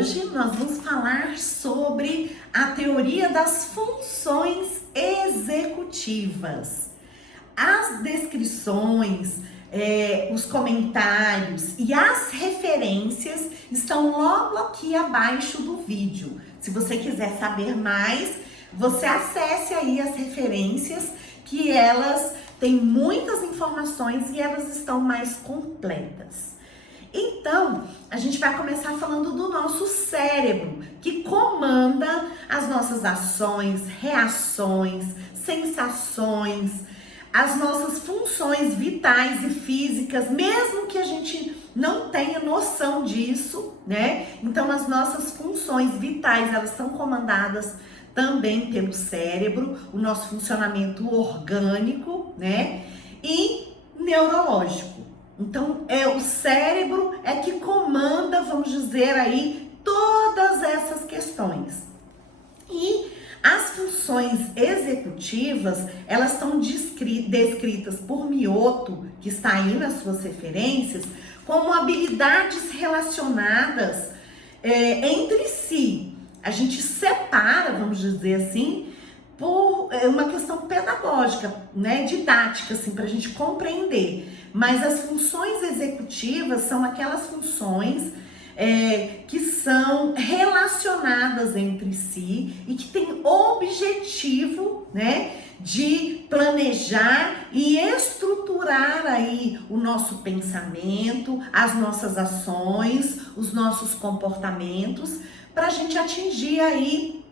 hoje nós vamos falar sobre a teoria das funções executivas. As descrições, os comentários e as referências estão logo aqui abaixo do vídeo. Se você quiser saber mais, você acesse aí as referências, que elas têm muitas informações e elas estão mais completas. Então, a gente vai começar falando do nosso cérebro, que comanda as nossas ações, reações, sensações, as nossas funções vitais e físicas, mesmo que a gente não tenha noção disso, né? Então, as nossas funções vitais, elas são comandadas também pelo cérebro, o nosso funcionamento orgânico, né? E neurológico. Então, o cérebro é que comanda, vamos dizer aí, todas essas questões. E as funções executivas, elas são descritas por Mioto, que está aí nas suas referências, como habilidades relacionadas entre si. A gente separa, vamos dizer assim, por uma questão pedagógica, né, didática, assim, para a gente compreender. Mas as funções executivas são aquelas funções que são relacionadas entre si e que têm objetivo, né, de planejar e estruturar aí o nosso pensamento, as nossas ações, os nossos comportamentos, para a gente atingir aí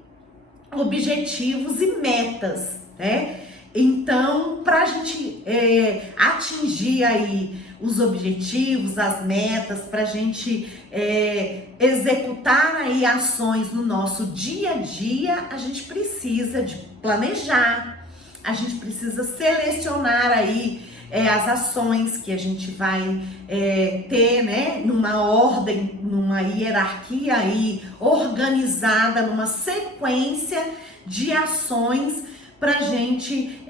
objetivos e metas, né? Então, para a gente atingir aí os objetivos, as metas, para a gente executar aí ações no nosso dia a dia, a gente precisa de planejar, a gente precisa selecionar aí as ações que a gente vai ter, né, numa ordem, numa hierarquia aí organizada, numa sequência de ações para a gente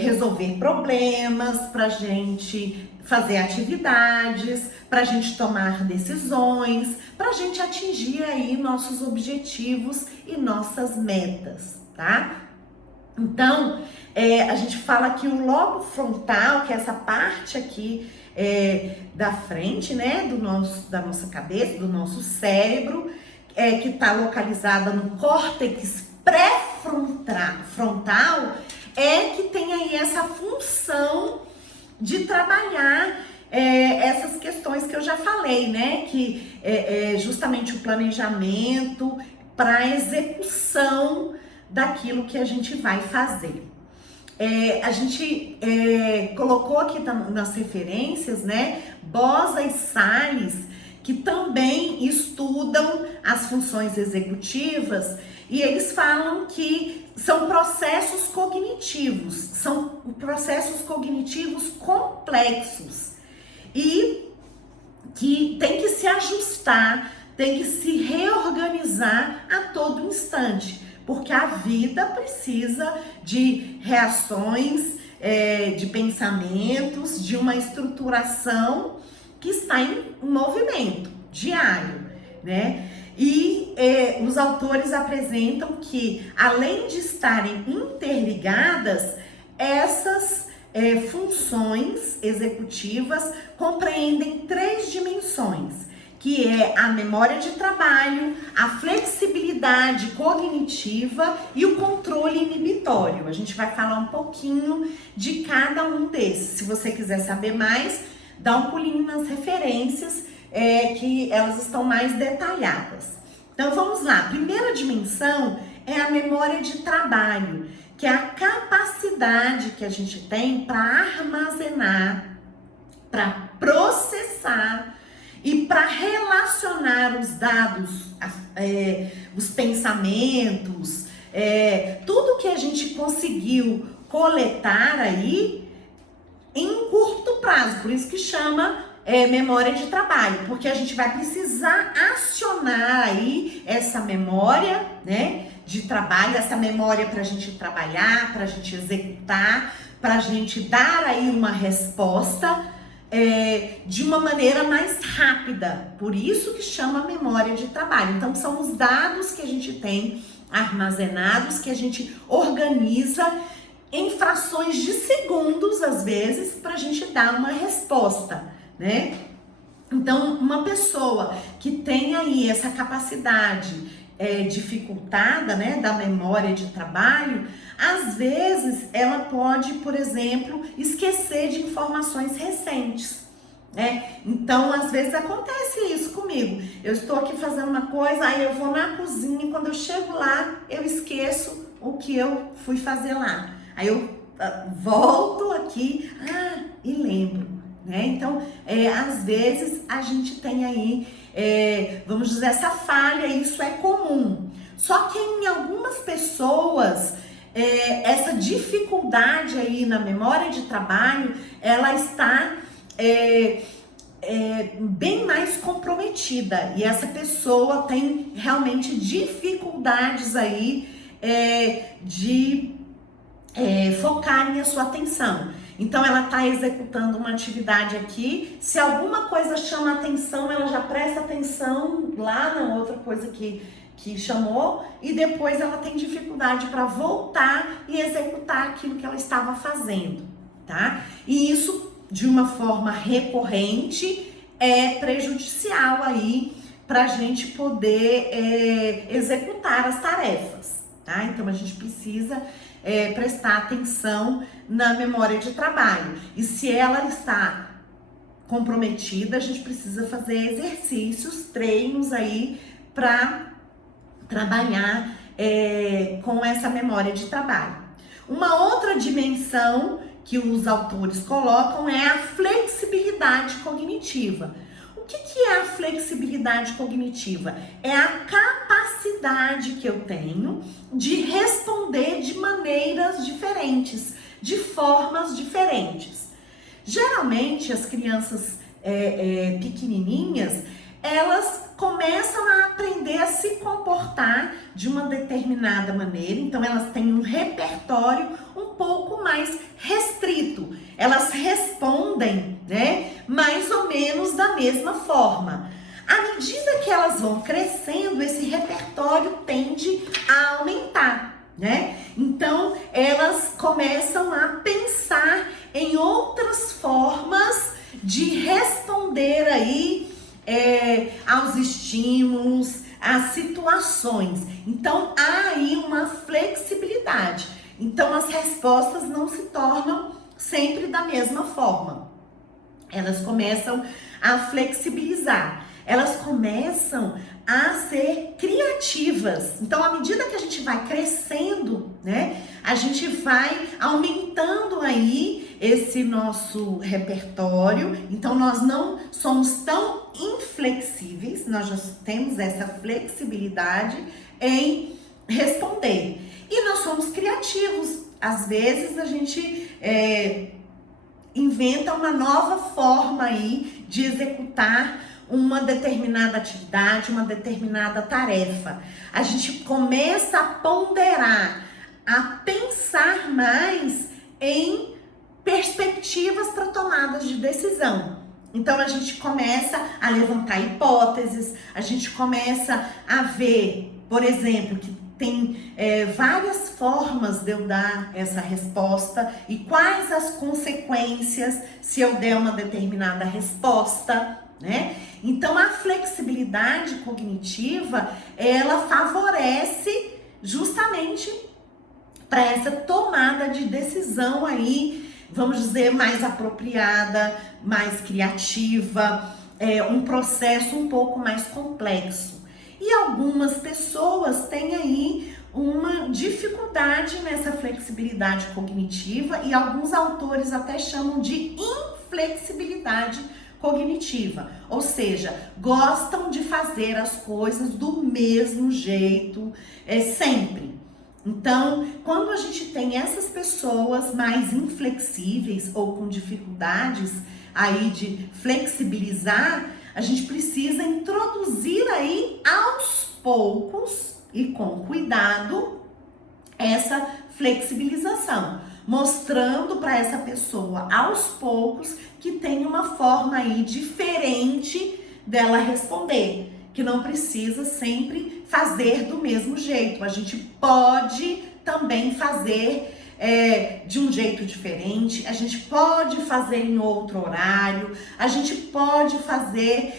resolver problemas, para a gente fazer atividades, para a gente tomar decisões, para a gente atingir aí nossos objetivos e nossas metas, tá? Então, a gente fala que o lobo frontal, que é essa parte aqui da frente, né, da nossa cabeça, do nosso cérebro, que está localizada no córtex pré-frontal, que tem aí essa função de trabalhar essas questões que eu já falei, né, que é justamente o planejamento para a execução daquilo que a gente vai fazer. A gente colocou aqui nas referências, né, Bosa e Salles, que também estudam as funções executivas, e eles falam que são processos cognitivos complexos e que tem que se ajustar, tem que se reorganizar a todo instante, porque a vida precisa de reações, de pensamentos, de uma estruturação que está em movimento diário, né? E os autores apresentam que, além de estarem interligadas, essas funções executivas compreendem 3 dimensões, que é a memória de trabalho, a flexibilidade cognitiva e o controle inibitório. A gente vai falar um pouquinho de cada um desses. Se você quiser saber mais, dá um pulinho nas referências, que elas estão mais detalhadas. Então vamos lá, a primeira dimensão é a memória de trabalho, que é a capacidade que a gente tem para armazenar, para processar e para relacionar os dados, os pensamentos, tudo que a gente conseguiu coletar aí em curto prazo, por isso que chama memória de trabalho, porque a gente vai precisar acionar aí essa memória, né, de trabalho, essa memória para a gente trabalhar, para a gente executar, para a gente dar aí uma resposta de uma maneira mais rápida. Por isso que chama memória de trabalho. Então, são os dados que a gente tem armazenados, que a gente organiza em frações de segundos, às vezes, para a gente dar uma resposta, né? Então, uma pessoa que tem aí essa capacidade dificultada, né, da memória de trabalho, às vezes ela pode, por exemplo, esquecer de informações recentes, né? Então, às vezes acontece isso comigo. Eu estou aqui fazendo uma coisa, aí eu vou na cozinha e quando eu chego lá, eu esqueço o que eu fui fazer lá. Aí eu volto aqui, e lembro, né? Então, às vezes a gente tem aí, vamos dizer, essa falha, isso é comum. Só que em algumas pessoas, essa dificuldade aí na memória de trabalho, ela está bem mais comprometida. E essa pessoa tem realmente dificuldades aí de focarem a sua atenção. Então ela está executando uma atividade aqui, se alguma coisa chama atenção, ela já presta atenção lá na outra coisa que chamou, e depois ela tem dificuldade para voltar e executar aquilo que ela estava fazendo, tá? E isso, de uma forma recorrente, é prejudicial aí para a gente poder executar as tarefas, tá? Então a gente precisa prestar atenção na memória de trabalho. E se ela está comprometida, a gente precisa fazer exercícios, treinos aí para trabalhar com essa memória de trabalho. Uma outra dimensão que os autores colocam é a flexibilidade cognitiva. O que é a flexibilidade cognitiva? É a capacidade que eu tenho de responder de maneiras diferentes, de formas diferentes. Geralmente, as crianças pequenininhas, elas começam a aprender a se comportar de uma determinada maneira, então elas têm um repertório um pouco mais restrito. Elas respondem, né, mais ou menos da mesma forma. À medida que elas vão crescendo, esse repertório tende a aumentar, né? Então, elas começam a pensar em outras formas de responder aí aos estímulos, às situações. Então, há aí uma flexibilidade. Então, as respostas não se tornam sempre da mesma forma. Elas começam a flexibilizar. Elas começam a ser criativas. Então, à medida que a gente vai crescendo, né, a gente vai aumentando aí esse nosso repertório. Então, nós não somos tão inflexíveis, nós já temos essa flexibilidade em responder. E nós somos criativos. Às vezes, a gente inventa uma nova forma aí de executar uma determinada atividade, uma determinada tarefa. A gente começa a ponderar, a pensar mais em perspectivas para tomadas de decisão. Então a gente começa a levantar hipóteses, a gente começa a ver, por exemplo, que tem várias formas de eu dar essa resposta e quais as consequências se eu der uma determinada resposta, né? Então a flexibilidade cognitiva, ela favorece justamente para essa tomada de decisão aí, vamos dizer, mais apropriada, mais criativa, um processo um pouco mais complexo. E algumas pessoas têm aí uma dificuldade nessa flexibilidade cognitiva e alguns autores até chamam de inflexibilidade cognitiva, ou seja, gostam de fazer as coisas do mesmo jeito sempre. Então, quando a gente tem essas pessoas mais inflexíveis ou com dificuldades aí de flexibilizar, a gente precisa introduzir aí aos poucos e com cuidado essa flexibilização. mostrando para essa pessoa aos poucos que tem uma forma aí diferente dela responder, que não precisa sempre fazer do mesmo jeito. A gente pode também fazer de um jeito diferente, a gente pode fazer em outro horário, a gente pode fazer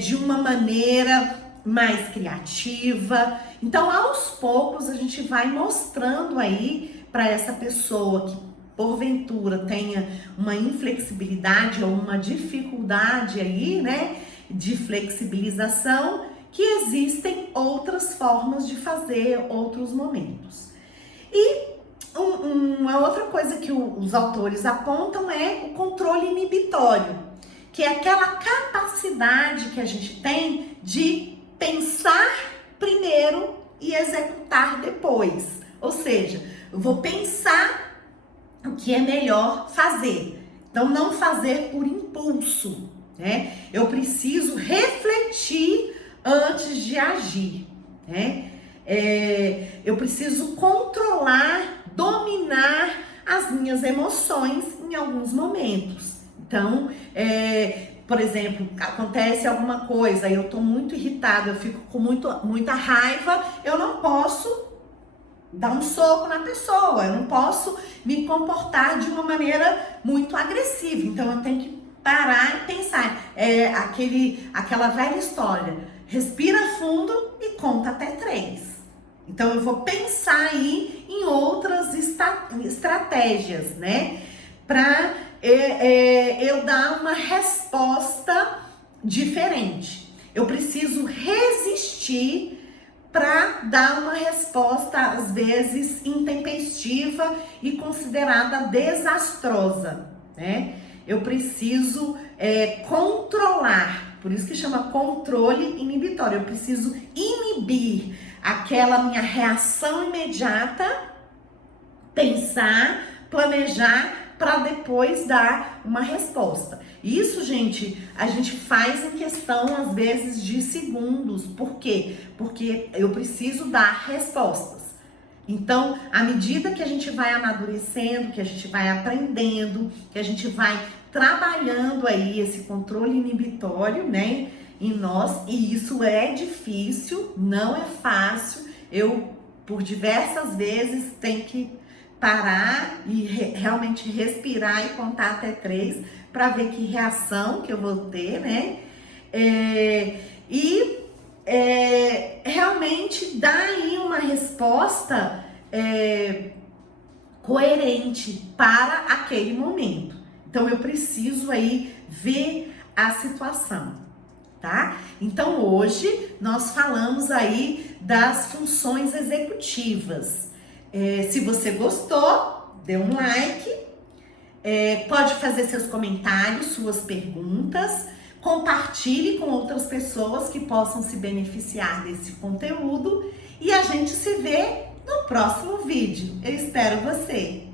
de uma maneira mais criativa. Então, aos poucos, a gente vai mostrando aí para essa pessoa que porventura tenha uma inflexibilidade ou uma dificuldade aí, né, de flexibilização, que existem outras formas de fazer, outros momentos. E uma outra coisa que os autores apontam é o controle inibitório, que é aquela capacidade que a gente tem de pensar primeiro e executar depois. Ou seja, eu vou pensar o que é melhor fazer. Então, não fazer por impulso, né? Eu preciso refletir antes de agir, né? Eu preciso controlar, dominar as minhas emoções em alguns momentos. Então, por exemplo, acontece alguma coisa, eu tô muito irritada, eu fico com muita raiva, eu não posso dar um soco na pessoa, eu não posso me comportar de uma maneira muito agressiva. Então, eu tenho que parar e pensar. Aquela velha história, respira fundo e conta até 3. Então, eu vou pensar aí em outras estratégias, né? Para eu dar uma resposta diferente. Eu preciso resistir para dar uma resposta, às vezes, intempestiva e considerada desastrosa, né? Eu preciso controlar, por isso que chama controle inibitório. Eu preciso inibir aquela minha reação imediata, pensar, planejar, para depois dar uma resposta. Isso, gente, a gente faz em questão, às vezes, de segundos. Por quê? Porque eu preciso dar respostas. Então, à medida que a gente vai amadurecendo, que a gente vai aprendendo, que a gente vai trabalhando aí esse controle inibitório, né, em nós, e isso é difícil, não é fácil. Eu, por diversas vezes, tenho que parar e realmente respirar e contar até 3 para ver que reação que eu vou ter, né? Realmente dar aí uma resposta coerente para aquele momento. Então, eu preciso aí ver a situação, tá? Então, hoje nós falamos aí das funções executivas. Se você gostou, dê um like, pode fazer seus comentários, suas perguntas, compartilhe com outras pessoas que possam se beneficiar desse conteúdo e a gente se vê no próximo vídeo. Eu espero você!